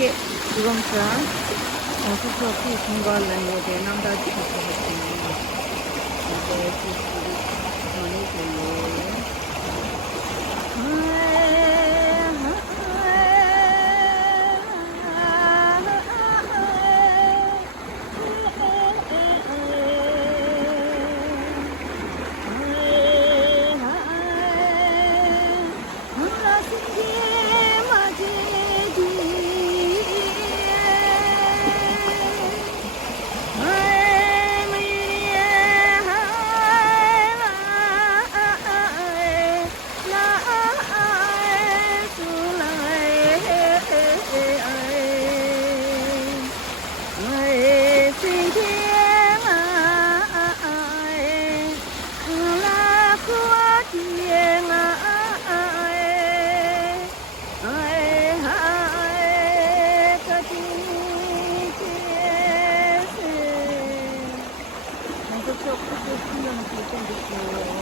이게 주검사 수수없이 증거하려는 거지. 남다지 수수없이. 이제 수수를 전해줘요. 그렇게 없어서 풍경을 볼 텐데.